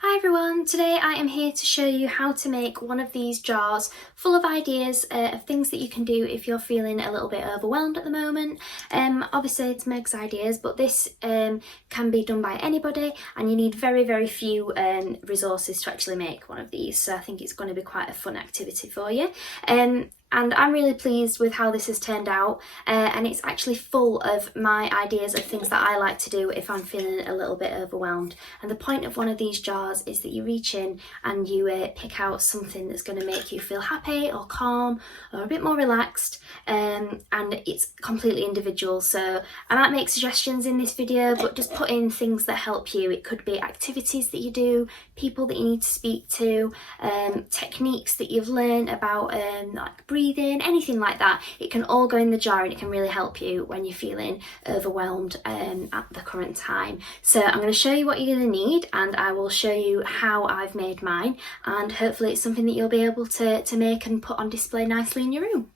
Hi everyone, today I am here to show you how to make one of these jars full of ideas of things that you can do if you're feeling a little bit overwhelmed at the moment. Obviously it's Meg's ideas, but this can be done by anybody and you need very few resources to actually make one of these, so I think it's going to be quite a fun activity for you. And I'm really pleased with how this has turned out, and it's actually full of my ideas of things that I like to do if I'm feeling a little bit overwhelmed. And the point of one of these jars is that you reach in and you pick out something that's going to make you feel happy or calm or a bit more relaxed, and it's completely individual. So I might make suggestions in this video, but just put in things that help you. It could be activities that you do, people that you need to speak to, techniques that you've learned about like breathing, anything like that. It can all go in the jar and it can really help you when you're feeling overwhelmed at the current time. So I'm going to show you what you're going to need, and I will show you how I've made mine, and hopefully it's something that you'll be able to make and put on display nicely in your room.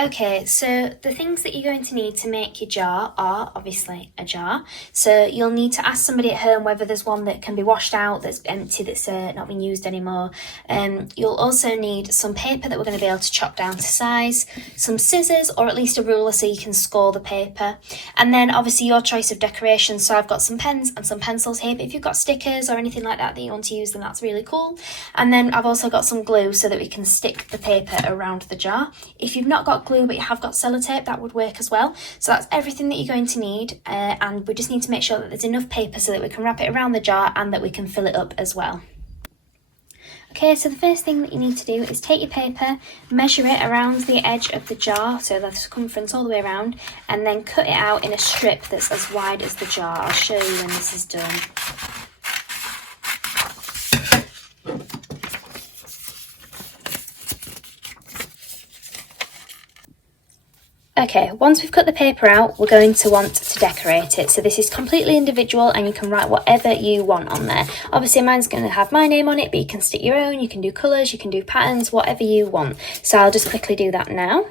Okay, so the things that you're going to need to make your jar are obviously a jar. So you'll need to ask somebody at home whether there's one that can be washed out, that's empty, that's not being used anymore. You'll also need some paper that we're going to be able to chop down to size, some scissors or at least a ruler so you can score the paper, and then obviously your choice of decoration. So I've got some pens and some pencils here, but if you've got stickers or anything like that that you want to use, then that's really cool. And then I've also got some glue so that we can stick the paper around the jar. If you've not got glue but you have got sellotape, that would work as well. So that's everything that you're going to need, and we just need to make sure that there's enough paper so that we can wrap it around the jar and that we can fill it up as well. Okay, so the first thing that you need to do is take your paper, measure it around the edge of the jar, so the circumference all the way around, and then cut it out in a strip that's as wide as the jar. I'll show you when this is done. Okay, once we've cut the paper out, we're going to want to decorate it. So this is completely individual and you can write whatever you want on there. Obviously mine's going to have my name on it, but you can stick your own, you can do colours, you can do patterns, whatever you want. So I'll just quickly do that now.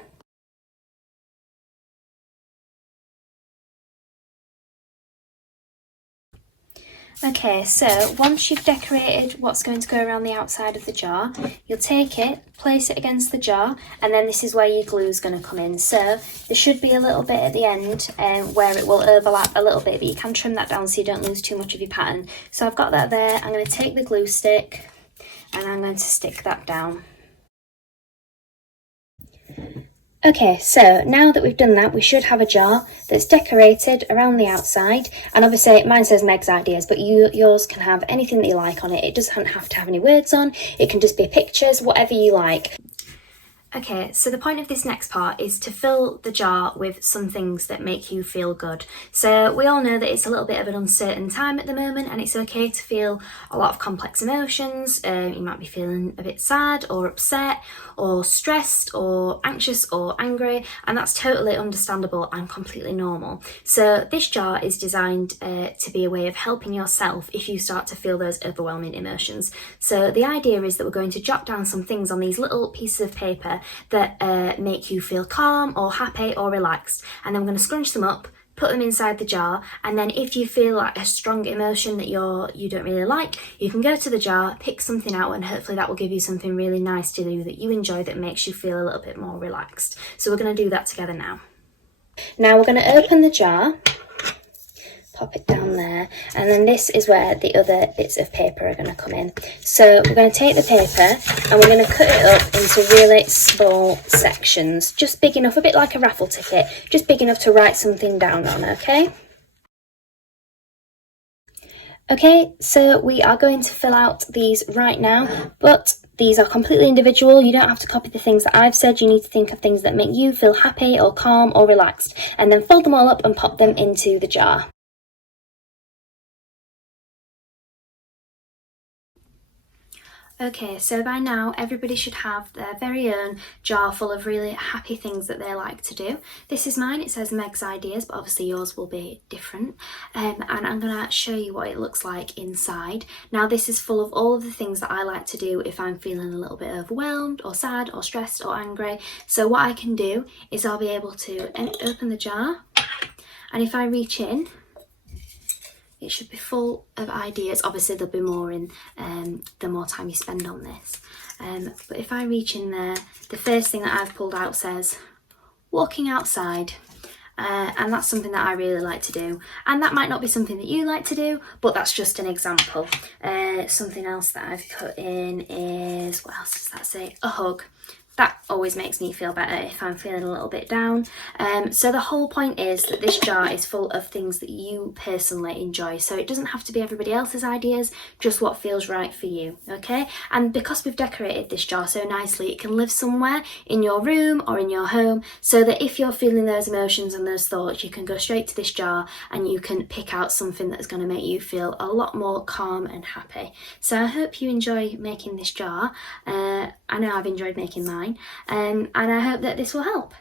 Okay, so once you've decorated what's going to go around the outside of the jar, you'll take it, place it against the jar, and then this is where your glue is going to come in. So there should be a little bit at the end where it will overlap a little bit, but you can trim that down so you don't lose too much of your pattern. So I've got that there. I'm going to take the glue stick and I'm going to stick that down. Okay, so now that we've done that, we should have a jar that's decorated around the outside, and obviously mine says Meg's ideas, but yours can have anything that you like on it. It doesn't have to have any words on, it can just be pictures, whatever you like. Okay, so the point of this next part is to fill the jar with some things that make you feel good. So we all know that it's a little bit of an uncertain time at the moment, and it's okay to feel a lot of complex emotions. You might be feeling a bit sad or upset or stressed or anxious or angry, and that's totally understandable and completely normal. So this jar is designed to be a way of helping yourself if you start to feel those overwhelming emotions. So the idea is that we're going to jot down some things on these little pieces of paper that make you feel calm or happy or relaxed, and then we're going to scrunch them up, put them inside the jar, and then if you feel like a strong emotion that you don't really like, you can go to the jar, pick something out, and hopefully that will give you something really nice to do that you enjoy, that makes you feel a little bit more relaxed. So we're going to do that together now. Now we're going to open the jar, pop it down there, and then this is where the other bits of paper are going to come in. So we're going to take the paper and we're going to cut it up into really small sections, just big enough, a bit like a raffle ticket, just big enough to write something down on, okay? Okay, so we are going to fill out these right now, but these are completely individual. You don't have to copy the things that I've said. You need to think of things that make you feel happy or calm or relaxed, and then fold them all up and pop them into the jar. Okay, so by now everybody should have their very own jar full of really happy things that they like to do. This is mine, it says Meg's ideas, but obviously yours will be different. And I'm going to show you what it looks like inside. Now this is full of all of the things that I like to do if I'm feeling a little bit overwhelmed or sad or stressed or angry. So what I can do is I'll be able to open the jar, and if I reach in, it should be full of ideas. Obviously there'll be more in the more time you spend on this. But if I reach in there, the first thing that I've pulled out says walking outside. And that's something that I really like to do, and that might not be something that you like to do, but that's just an example. Something else that I've put in is, what else does that say? A hug. That always makes me feel better if I'm feeling a little bit down. So the whole point is that this jar is full of things that you personally enjoy. So it doesn't have to be everybody else's ideas, just what feels right for you, okay? And because we've decorated this jar so nicely, it can live somewhere in your room or in your home, so that if you're feeling those emotions and those thoughts, you can go straight to this jar and you can pick out something that's going to make you feel a lot more calm and happy. So I hope you enjoy making this jar. I know I've enjoyed making mine. And I hope that this will help.